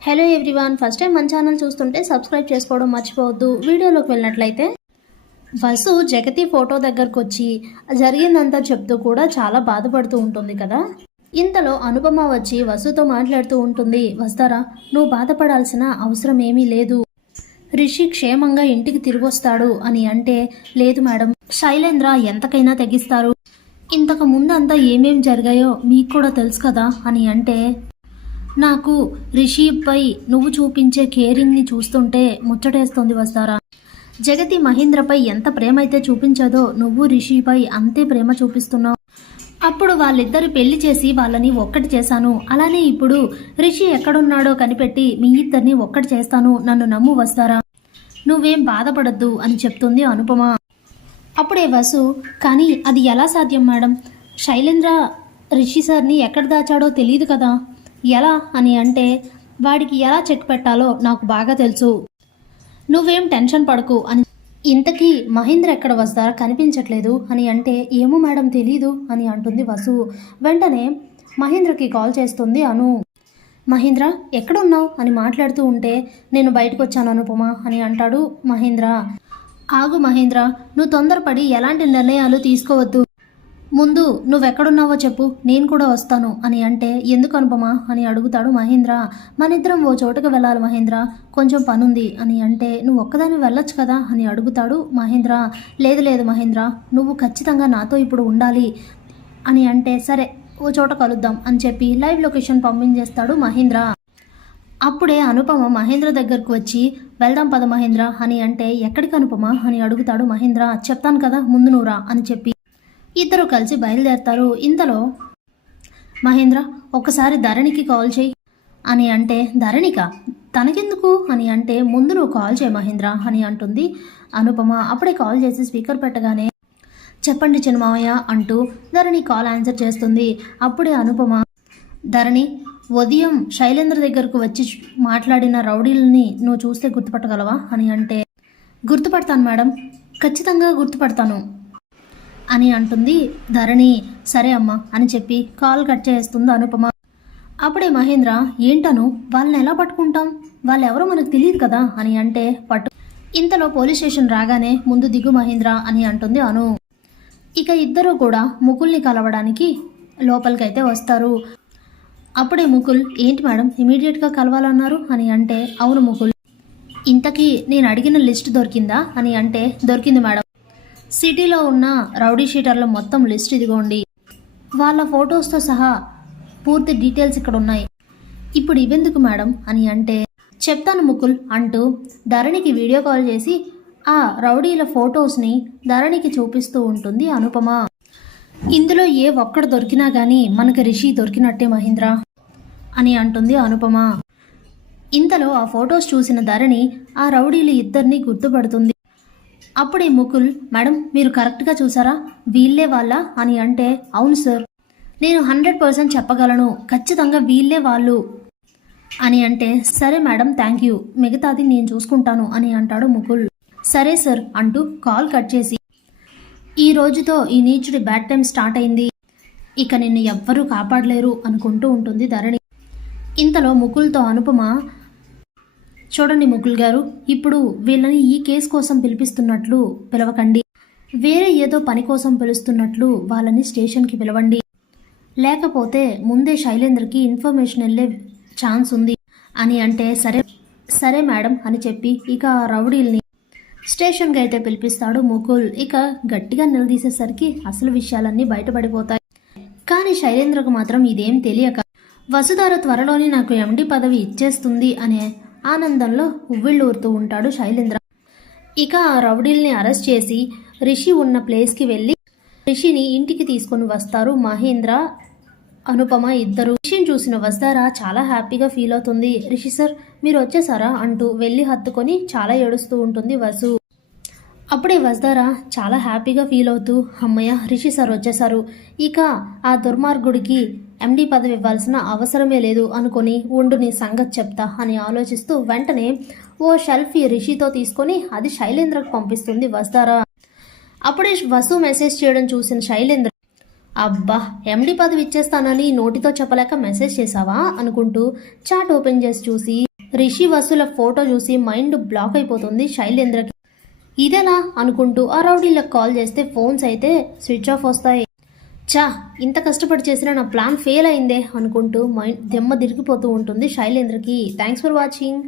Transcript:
Hello everyone, first time మన channel చూస్తుంటే subscribe చేసుకోవడం మర్చిపోవద్దు. వీడియోలోకి వెళ్ళినట్లయితే వసు జగతి ఫోటో దగ్గరకు వచ్చి జరిగిందంతా చెప్తూ కూడా చాలా బాధపడుతూ ఉంటుంది కదా. ఇంతలో అనుపమ వచ్చి వసుతో మాట్లాడుతూ ఉంటుంది. వస్తారా, నువ్వు బాధపడాల్సిన అవసరం ఏమీ లేదు, రిషి క్షేమంగా ఇంటికి తిరిగొస్తాడు అని అంటే, లేదు మేడం, శైలేంద్ర ఎంతకైనా తెగిస్తారు, ఇంతకు ముందంతా ఏమేం జరిగాయో మీకు కూడా తెలుసు కదా అని అంటే, నాకు రిషిపై నువ్వు చూపించే కేరింగ్ని చూస్తుంటే ముచ్చటేస్తోంది వస్తారా. జగతి మహేంద్రపై ఎంత ప్రేమ అయితే చూపించదో నువ్వు రిషిపై అంతే ప్రేమ చూపిస్తున్నావు. అప్పుడు వాళ్ళిద్దరు పెళ్లి చేసి వాళ్ళని ఒక్కటి చేశాను, అలానే ఇప్పుడు రిషి ఎక్కడున్నాడో కనిపెట్టి మీ ఇద్దరిని ఒక్కటి చేస్తాను, నన్ను నమ్ము వస్తారా, నువ్వేం బాధపడద్దు అని చెప్తుంది అనుపమ. అప్పుడే వసు, కానీ అది ఎలా సాధ్యం మేడం, శైలేంద్ర రిషి సార్ని ఎక్కడ దాచాడో తెలియదు కదా, ఎలా అని అంటే, వాడికి ఎలా చెక్ పెట్టాలో నాకు బాగా తెలుసు, నువ్వేం టెన్షన్ పడకు అని. ఇంతకీ మహేంద్ర ఎక్కడ వస్తారా, కనిపించట్లేదు అని అంటే, ఏమో మేడం తెలీదు అని అంటుంది వసు. వెంటనే మహేంద్రకి కాల్ చేస్తుంది అను. మహేంద్ర ఎక్కడున్నావు అని మాట్లాడుతూ ఉంటే, నేను బయటకు వచ్చాను అనుపమ అని అంటాడు మహేంద్ర. ఆగు మహేంద్ర, నువ్వు తొందరపడి ఎలాంటి నిర్ణయాలు తీసుకోవద్దు, ముందు నువ్వెక్కడున్నావో చెప్పు, నేను కూడా వస్తాను అని అంటే, ఎందుకు అనుపమ అని అడుగుతాడు మహేంద్ర. మనిద్దరం ఓ చోటుకు వెళ్ళాలి మహేంద్ర, కొంచెం పనుంది అని అంటే, నువ్వు ఒక్కదాన్ని వెళ్ళొచ్చు కదా అని అడుగుతాడు మహేంద్ర. లేదు లేదు మహేంద్ర, నువ్వు ఖచ్చితంగా నాతో ఇప్పుడు ఉండాలి అని అంటే, సరే ఓ చోట కలుద్దాం అని చెప్పి లైవ్ లొకేషన్ పంపించేస్తాడు మహేంద్ర. అప్పుడే అనుపమ మహేంద్ర దగ్గరకు వచ్చి, వెళ్దాం పద మహేంద్ర అని అంటే, ఎక్కడికి అనుపమ అని అడుగుతాడు మహేంద్ర. చెప్తాను కదా, ముందు నువ్వు రా అని చెప్పి ఇద్దరు కలిసి బయలుదేరతారు. ఇంతలో మహేంద్ర, ఒక్కసారి ధరణికి కాల్ చేయి అని అంటే, ధరణిక తనకెందుకు అని అంటే, ముందు నువ్వు కాల్ చేయి మహేంద్ర అని అంటుంది అనుపమ. అప్పుడే కాల్ చేసి స్పీకర్ పెట్టగానే, చెప్పండి చిన్నమావయ్య అంటూ ధరణి కాల్ ఆన్సర్ చేస్తుంది. అప్పుడే అనుపమ, ధరణి, ఉదయం శైలేంద్ర దగ్గరకు వచ్చి మాట్లాడిన రౌడీలని నువ్వు చూస్తే గుర్తుపట్టగలవా అని అంటే, గుర్తుపడతాను మేడం, ఖచ్చితంగా గుర్తుపడతాను అని అంటుంది ధరణి. సరే అమ్మా అని చెప్పి కాల్ కట్ చేస్తుంది అనుపమ. అప్పుడే మహేంద్ర, ఏంటను వాళ్ళని ఎలా పట్టుకుంటాం, వాళ్ళెవరో మనకు తెలియదు కదా అని అంటే, పట్టు. ఇంతలో పోలీస్ స్టేషన్ రాగానే, ముందు దిగు మహేంద్ర అని అంటుంది అను. ఇక ఇద్దరు కూడా ముకుల్ని కలవడానికి లోపలికైతే వస్తారు. అప్పుడే ముకుల్, ఏంటి మేడం ఇమీడియట్గా కలవాలన్నారు అని అంటే, అవును ముకుల్, ఇంతకీ నేను అడిగిన లిస్ట్ దొరికిందా అని అంటే, దొరికింది మేడం, సిటీలో ఉన్న రౌడీ షీటర్ల మొత్తం లిస్ట్ ఇదిగోండి, వాళ్ళ ఫొటోస్తో సహా పూర్తి డీటెయిల్స్ ఇక్కడ ఉన్నాయి, ఇప్పుడు ఇవెందుకు మేడం అని అంటే, చెప్తాను ముకుల్ అంటూ ధరణికి వీడియో కాల్ చేసి ఆ రౌడీల ఫొటోస్ని ధరణికి చూపిస్తూ ఉంటుంది అనుపమ. ఇందులో ఏ ఒక్కడు దొరికినా కానీ మనకి రిషి దొరికినట్టే మహేంద్ర అని అంటుంది అనుపమ. ఇంతలో ఆ ఫొటోస్ చూసిన ధరణి ఆ రౌడీలు ఇద్దరిని గుర్తుపడుతుంది. అప్పుడే ముకుల్, మేడం మీరు కరెక్ట్గా చూసారా, వీళ్ళే వాళ్ళ అని అంటే, అవును సార్, నేను 100% చెప్పగలను, ఖచ్చితంగా వీళ్ళే వాళ్ళు అని అంటే, సరే మేడం థ్యాంక్ యూ, మిగతాది నేను చూసుకుంటాను అని అంటాడు ముకుల్. సరే సార్ అంటూ కాల్ కట్ చేసి, ఈ రోజుతో ఈ నీచుడి బ్యాడ్ టైం స్టార్ట్ అయింది, ఇక నిన్ను ఎవ్వరూ కాపాడలేరు అనుకుంటూ ఉంటుంది ధరణి. ఇంతలో ముకుల్తో అనుపమ, చూడండి ముకుల్ గారు, ఇప్పుడు వీళ్ళని ఈ కేసు కోసం పిలిపిస్తున్నట్లు పిలవకండి, వేరే ఏదో పని కోసం పిలుస్తున్నట్లు వాళ్ళని స్టేషన్కి పిలవండి, లేకపోతే ముందే శైలేంద్రకి ఇన్ఫర్మేషన్ వెళ్ళే ఛాన్స్ ఉంది అని అంటే, సరే సరే మేడం అని చెప్పి ఇక రౌడీల్ని స్టేషన్కి అయితే పిలిపిస్తాడు ముకుల్. ఇక గట్టిగా నిలదీసేసరికి అసలు విషయాలన్నీ బయటపడిపోతాయి. కానీ శైలేంద్రకు మాత్రం ఇదేం తెలియక, వసుధార త్వరలోనే నాకు ఎండి పదవి ఇచ్చేస్తుంది అనే ఆనందంలో ఉవ్విళ్ళూరుతూ ఉంటాడు శైలేంద్ర. ఇక ఆ రౌడీల్ని అరెస్ట్ చేసి రిషి ఉన్న ప్లేస్కి వెళ్ళి రిషిని ఇంటికి తీసుకొని వస్తారు మహేంద్ర అనుపమ ఇద్దరు. రిషిని చూసిన వస్తారా చాలా హ్యాపీగా ఫీల్ అవుతుంది. రిషి సార్ మీరు వచ్చేసారా అంటూ వెళ్ళి హత్తుకొని చాలా ఏడుస్తూ ఉంటుంది వసు. అప్పుడే వస్తారా చాలా హ్యాపీగా ఫీల్ అవుతూ, అమ్మయ్య రిషి సార్ వచ్చేసారు, ఇక ఆ దుర్మార్గుడికి ఎండి పదవి ఇవ్వాల్సిన అవసరమే లేదు అనుకొని ఉండు నీ సంగతి చెప్తా అని ఆలోచిస్తూ వెంటనే ఓ షెల్ఫీ రిషితో తీసుకొని అది శైలేంద్రకు పంపిస్తుంది వస్తారా. అప్పుడే వసు మెసేజ్ చేయడం చూసిన శైలేంద్ర, అబ్బా ఎండి పదవి ఇచ్చేస్తానని నోటితో చెప్పలేక మెసేజ్ చేసావా అనుకుంటూ చాట్ ఓపెన్ చేసి చూసి రిషి వసుల ఫోటో చూసి మైండ్ బ్లాక్ అయిపోతుంది శైలేంద్రకి. ఇదేలా అనుకుంటూ ఆ రౌడీలకు కాల్ చేస్తే ఫోన్స్ అయితే స్విచ్ ఆఫ్ వస్తాయి. చా, ఇంత కష్టపడి చేసిన నా ప్లాన్ ఫెయిల్ అయిందే అనుకుంటూ మైండ్ దెమ్మ తిరిగిపోతూ ఉంటుంది శైలేంద్రకి. Thanks for watching.